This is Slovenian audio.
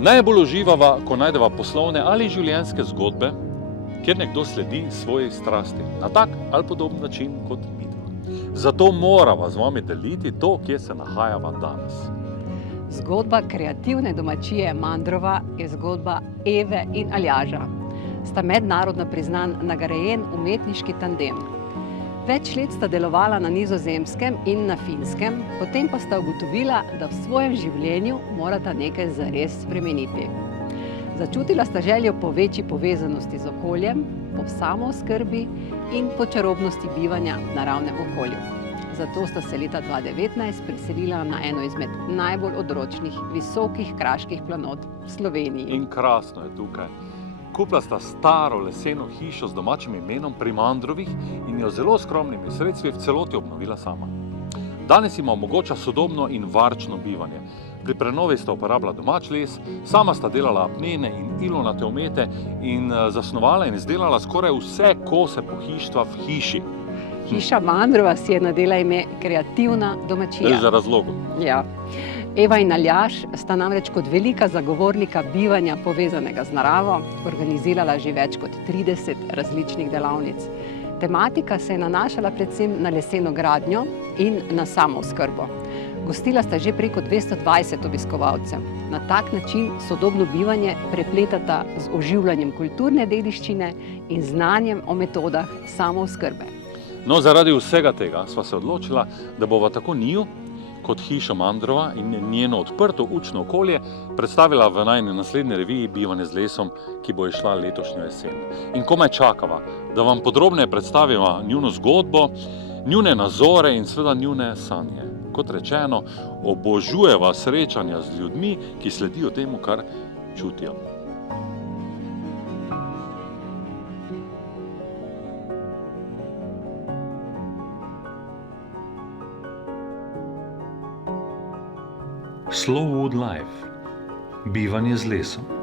Najbolj uživava, ko najdeva poslovne ali življenjske zgodbe, kjer nekdo sledi svoji strasti na tak ali podoben način kot midva. Zato morava z vami deliti to, kje se nahajava danes. Zgodba kreativne domačije Mandrova je zgodba Eve in Aljaža. Sta mednarodno priznan nagrajen umetniški tandem. Več let sta delovala na Nizozemskem in na Finskem, potem pa sta ugotovila, da v svojem življenju morata nekaj zares spremeniti. Začutila sta željo po večji povezanosti z okoljem, po samooskrbi in po čarobnosti bivanja v naravnem okolju. Zato sta se leta 2019 preselila na eno izmed najbolj odročnih, visokih kraških planot v Sloveniji. In krasno je tukaj. Kupila sta staro leseno hišo z domačim imenom pri Mandrovih in jo zelo skromnimi sredstvi v celoti obnovila sama. Danes ima omogoča sodobno in varčno bivanje. Pri prenovi sta uporabila domač les, sama sta delala apnene in ilonate omete in zasnovala in izdelala skoraj vse kose pohištva v hiši. Hiša Mandrova si je nadela ime kreativna domačija. Za razlogom. Ja. Eva in Aljaž sta namreč kot velika zagovornika bivanja povezanega z naravo organizirala že več kot 30 različnih delavnic. Tematika se je nanašala predvsem na leseno gradnjo in na samooskrbo. Gostila sta že preko 220 obiskovalcev. Na tak način sodobno bivanje prepletata z oživljanjem kulturne dediščine in znanjem o metodah samooskrbe. No, zaradi vsega tega sva se odločila, da bova tako njiju kot hišo Mandrova in njeno odprto učno okolje predstavila v najini naslednji reviji Bivanje z lesom, ki bo izšla letošnjo jesen. In komaj čakava, da vam podrobneje predstaviva njuno zgodbo, njune nazore in seveda njune sanje. Kot rečeno, obožujeva srečanja z ljudmi, ki sledijo temu, kar čutijo. Slow Wood Life. Bivanje z lesom.